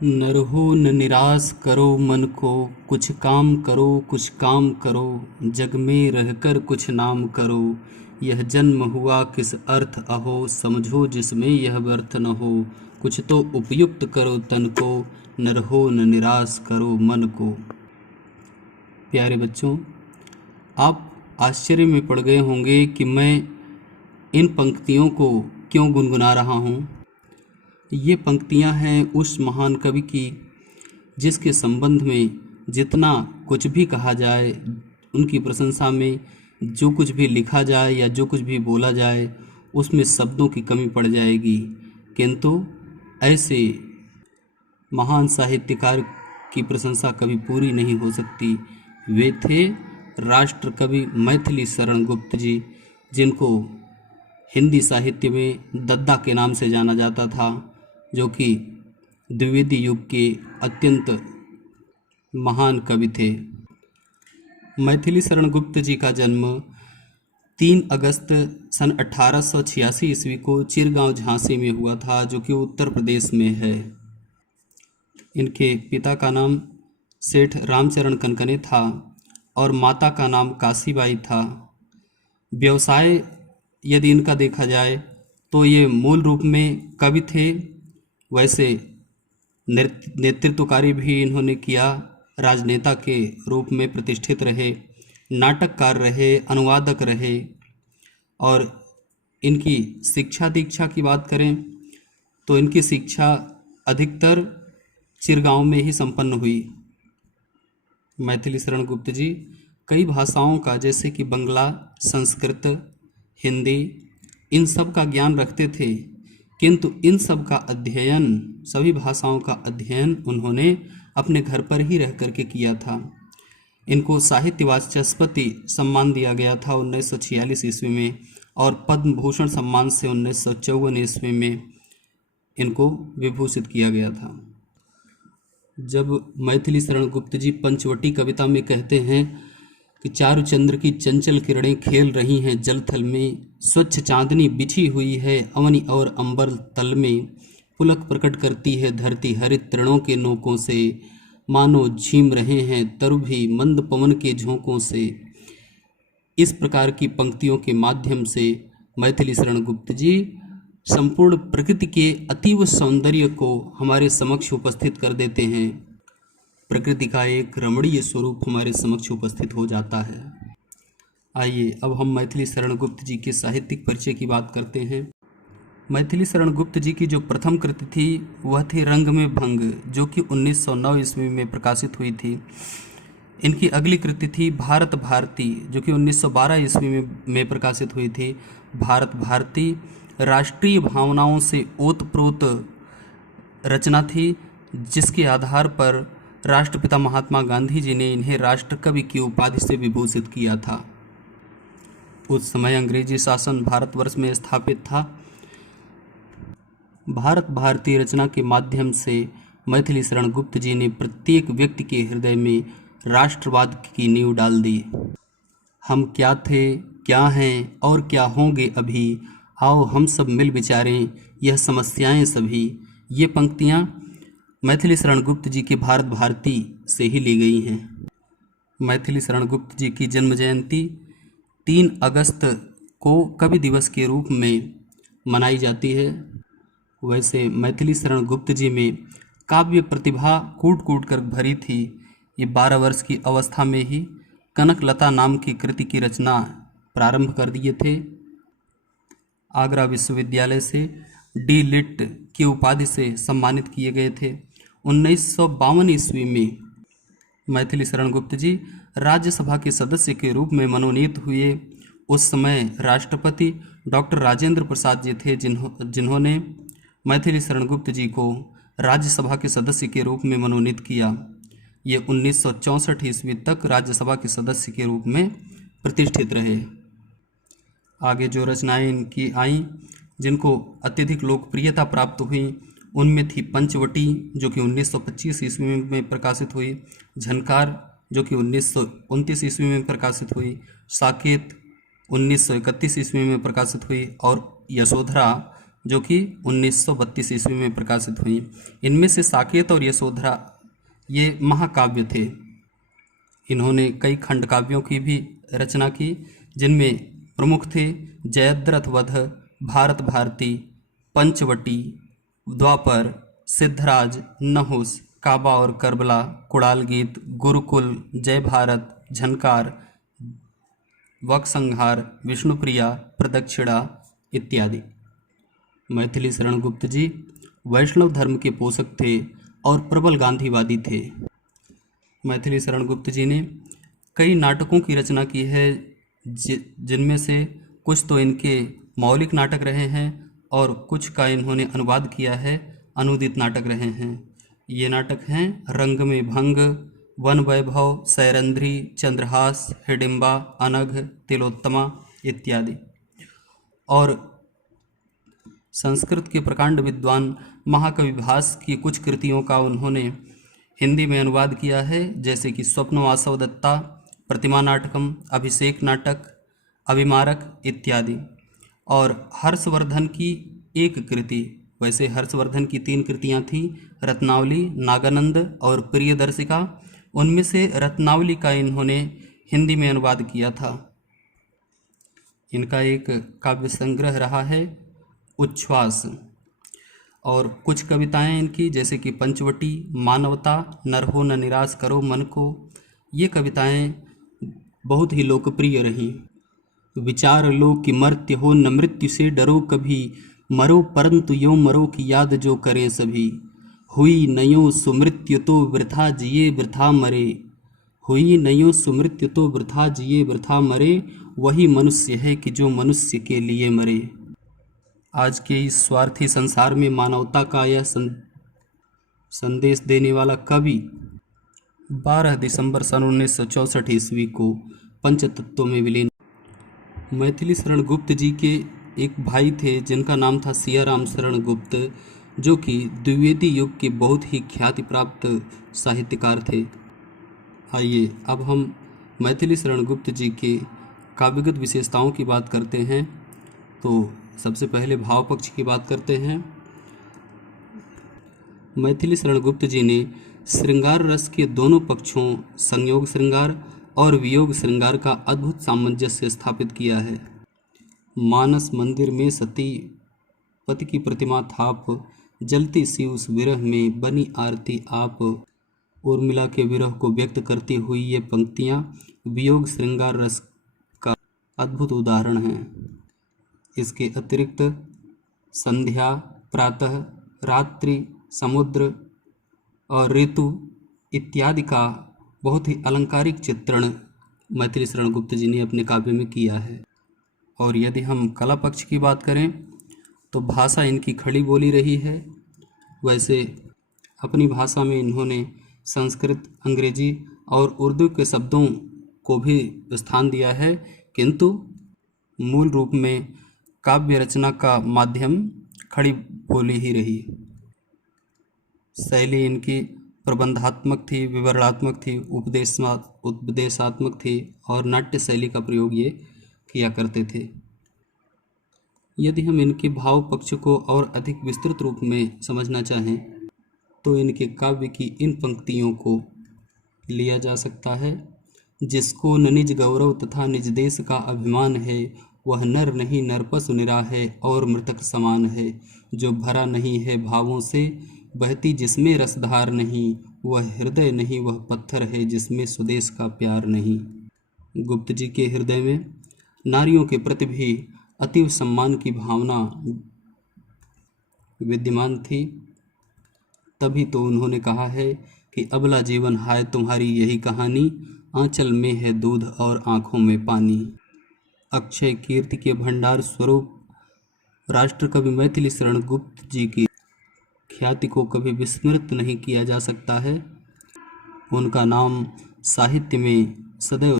न रहो न निराश करो मन को, कुछ काम करो कुछ काम करो, जग में रहकर कुछ नाम करो। यह जन्म हुआ किस अर्थ अहो, समझो जिसमें यह व्यर्थ न हो। कुछ तो उपयुक्त करो तन को, न रहो न निराश करो मन को। प्यारे बच्चों, आप आश्चर्य में पड़ गए होंगे कि मैं इन पंक्तियों को क्यों गुनगुना रहा हूँ। ये पंक्तियाँ हैं उस महान कवि की जिसके संबंध में जितना कुछ भी कहा जाए, उनकी प्रशंसा में जो कुछ भी लिखा जाए या जो कुछ भी बोला जाए, उसमें शब्दों की कमी पड़ जाएगी। किंतु ऐसे महान साहित्यकार की प्रशंसा कभी पूरी नहीं हो सकती। वे थे राष्ट्र कवि मैथिली शरण गुप्त जी, जिनको हिंदी साहित्य में दद्दा के नाम से जाना जाता था, जो कि द्विवेदी युग के अत्यंत महान कवि थे। मैथिली शरण गुप्त जी का जन्म 3 अगस्त सन 1886 ईस्वी को चिरगांव झांसी में हुआ था, जो कि उत्तर प्रदेश में है। इनके पिता का नाम सेठ रामचरण कनकने था और माता का नाम काशीबाई था। व्यवसाय यदि इनका देखा जाए तो ये मूल रूप में कवि थे, वैसे नेतृत्व कार्य भी इन्होंने किया, राजनेता के रूप में प्रतिष्ठित रहे, नाटककार रहे, अनुवादक रहे। और इनकी शिक्षा दीक्षा की बात करें तो इनकी शिक्षा अधिकतर चिरगांव में ही संपन्न हुई। मैथिली शरण गुप्त जी कई भाषाओं का, जैसे कि बंगला, संस्कृत, हिंदी, इन सब का ज्ञान रखते थे, किंतु इन सब का अध्ययन, सभी भाषाओं का अध्ययन उन्होंने अपने घर पर ही रह करके किया था। इनको साहित्य वाचस्पति सम्मान दिया गया था 1946 ईस्वी में, और पद्म भूषण सम्मान से 1954 ईस्वी में इनको विभूषित किया गया था। जब मैथिली शरण गुप्त जी पंचवटी कविता में कहते हैं कि चारु चंद्र की चंचल किरणें खेल रही हैं जल थल में, स्वच्छ चांदनी बिछी हुई है अवनी और अंबर तल में, पुलक प्रकट करती है धरती हरित तृणों के नोकों से, मानो झीम रहे हैं तरु भी मंद पवन के झोंकों से। इस प्रकार की पंक्तियों के माध्यम से मैथिली शरण गुप्त जी संपूर्ण प्रकृति के अतीव सौंदर्य को हमारे समक्ष उपस्थित कर देते हैं। प्रकृति का एक रमणीय स्वरूप हमारे समक्ष उपस्थित हो जाता है। आइए अब हम मैथिली शरण गुप्त जी के साहित्यिक परिचय की बात करते हैं। मैथिली शरण गुप्त जी की जो प्रथम कृति थी वह थी रंग में भंग, जो कि 1909 ईस्वी में प्रकाशित हुई थी। इनकी अगली कृति थी भारत भारती, जो कि 1912 ईस्वी में प्रकाशित हुई थी। भारत भारती राष्ट्रीय भावनाओं से ओतप्रोत रचना थी, जिसके आधार पर राष्ट्रपिता महात्मा गांधी जी ने इन्हें राष्ट्र कवि की उपाधि से विभूषित किया था। उस समय अंग्रेजी शासन भारतवर्ष में स्थापित था। भारत भारती रचना के माध्यम से मैथिली शरण गुप्त जी ने प्रत्येक व्यक्ति के हृदय में राष्ट्रवाद की नींव डाल दी। हम क्या थे, क्या हैं और क्या होंगे अभी, आओ हम सब मिल विचारें यह समस्याएं सभी। ये पंक्तियाँ मैथिली शरण गुप्त जी के भारत भारती से ही ली गई हैं। मैथिली शरण गुप्त जी की जन्म जयंती 3 अगस्त को कवि दिवस के रूप में मनाई जाती है। वैसे मैथिली शरण गुप्त जी में काव्य प्रतिभा कूट कूट कर भरी थी। ये 12 वर्ष की अवस्था में ही कनकलता नाम की कृति की रचना प्रारंभ कर दिए थे। आगरा विश्वविद्यालय से डी लिट की उपाधि से सम्मानित किए गए थे। 1952 ईस्वी में मैथिली शरण गुप्त जी राज्यसभा के सदस्य के रूप में मनोनीत हुए। उस समय राष्ट्रपति डॉक्टर राजेंद्र प्रसाद जी थे, जिन्होंने मैथिली शरण गुप्त जी को राज्यसभा के सदस्य के रूप में मनोनीत किया। ये 1964 ईस्वी तक राज्यसभा के सदस्य के रूप में प्रतिष्ठित रहे। आगे जो रचनाएं इनकी आईं, जिनको अत्यधिक लोकप्रियता प्राप्त हुई, उनमें थी पंचवटी, जो कि 1925 ईस्वी में प्रकाशित हुई, झनकार, जो कि 1929 ईस्वी में प्रकाशित हुई, साकेत 1931 ईस्वी में प्रकाशित हुई, और यशोधरा जो कि 1932 ईस्वी में प्रकाशित हुई। इनमें से साकेत और यशोधरा ये महाकाव्य थे। इन्होंने कई खंड काव्यों की भी रचना की, जिनमें प्रमुख थे जयद्रथ वध, भारत भारती, पंचवटी, द्वापर, सिद्धराज, नहुस, काबा और करबला, कुड़ाल गीत, गुरुकुल, जय भारत, झनकार, वकसंहार, विष्णुप्रिया, प्रदक्षिणा इत्यादि। मैथिली शरण गुप्त जी वैष्णव धर्म के पोषक थे और प्रबल गांधीवादी थे। मैथिली शरण गुप्त जी ने कई नाटकों की रचना की है, जिनमें से कुछ तो इनके मौलिक नाटक रहे हैं और कुछ का इन्होंने अनुवाद किया है, अनुदित नाटक रहे हैं। ये नाटक हैं रंग में भंग, वन वैभव, सैरंध्री, चंद्रहास, हिडिंबा, अनघ, तिलोत्तमा इत्यादि। और संस्कृत के प्रकांड विद्वान महाकवि भास की कुछ कृतियों का उन्होंने हिंदी में अनुवाद किया है, जैसे कि स्वप्न वासव दत्ता, प्रतिमा नाटकम, अभिषेक नाटक, अभिमारक इत्यादि। और हर्षवर्धन की एक कृति, वैसे हर्षवर्धन की 3 कृतियां थीं, रत्नावली, नागानंद और प्रियदर्शिका। उनमें से रत्नावली का इन्होंने हिंदी में अनुवाद किया था। इनका एक काव्य संग्रह रहा है उच्छ्वास। और कुछ कविताएं इनकी, जैसे कि पंचवटी, मानवता, नर हो न निराश करो मन को, ये कविताएं बहुत ही लोकप्रिय रहीं। विचार लो कि मर्त्य हो न मृत्यु से डरो कभी, मरो परंतु यो मरो की याद जो करें सभी। हुई नयो सुमृत्यु तो वृथा जिए वृथा मरे, हुई नयो सुमृत्यु तो वृथा जिए वृथा मरे, वही मनुष्य है कि जो मनुष्य के लिए मरे। आज के इस स्वार्थी संसार में मानवता का यह संदेश देने वाला कवि 12 दिसंबर सन 1964 ईस्वी को पंचतत्वों में विलीन। मैथिली शरण गुप्त जी के एक भाई थे जिनका नाम था सियाराम शरण गुप्त, जो कि द्विवेदी युग के बहुत ही ख्याति प्राप्त साहित्यकार थे। आइए अब हम मैथिली शरण गुप्त जी के काव्यगत विशेषताओं की बात करते हैं। तो सबसे पहले भाव पक्ष की बात करते हैं। मैथिली शरण गुप्त जी ने श्रृंगार रस के दोनों पक्षों, संयोग श्रृंगार और वियोग श्रृंगार का अद्भुत सामंजस्य स्थापित किया है। मानस मंदिर में सती पति की प्रतिमा थाप, जलती सी उस विरह में बनी आरती आप, उर्मिला के विरह को व्यक्त करती हुई ये पंक्तियाँ वियोग श्रृंगार रस का अद्भुत उदाहरण हैं। इसके अतिरिक्त संध्या, प्रातः, रात्रि, समुद्र और ऋतु इत्यादि का बहुत ही अलंकारिक चित्रण मैथिली शरण गुप्त जी ने अपने काव्य में किया है। और यदि हम कला पक्ष की बात करें तो भाषा इनकी खड़ी बोली रही है। वैसे अपनी भाषा में इन्होंने संस्कृत, अंग्रेजी और उर्दू के शब्दों को भी स्थान दिया है, किंतु मूल रूप में काव्य रचना का माध्यम खड़ी बोली ही रही। शैली इनकी प्रबंधात्मक थी, विवरणात्मक थी, उपदेशात्मक थी और नाट्य शैली का प्रयोग ये किया करते थे। यदि हम इनके भाव पक्ष को और अधिक विस्तृत रूप में समझना चाहें तो इनके काव्य की इन पंक्तियों को लिया जा सकता है। जिसको न निज गौरव तथा निज देश का अभिमान है, वह नर नहीं नरपशु निरा है और मृतक समान है। जो भरा नहीं है भावों से, बहती जिसमें रसधार नहीं, वह हृदय नहीं वह पत्थर है जिसमें स्वदेश का प्यार नहीं। गुप्त जी के हृदय में नारियों के प्रति भी अतीव सम्मान की भावना विद्यमान थी। तभी तो उन्होंने कहा है कि अबला जीवन हाय तुम्हारी यही कहानी, आंचल में है दूध और आँखों में पानी। अक्षय कीर्ति के भंडार स्वरूप राष्ट्रकवि मैथिली शरण गुप्त जी की ख्याति को कभी विस्मृत नहीं किया जा सकता है। उनका नाम साहित्य में सदैव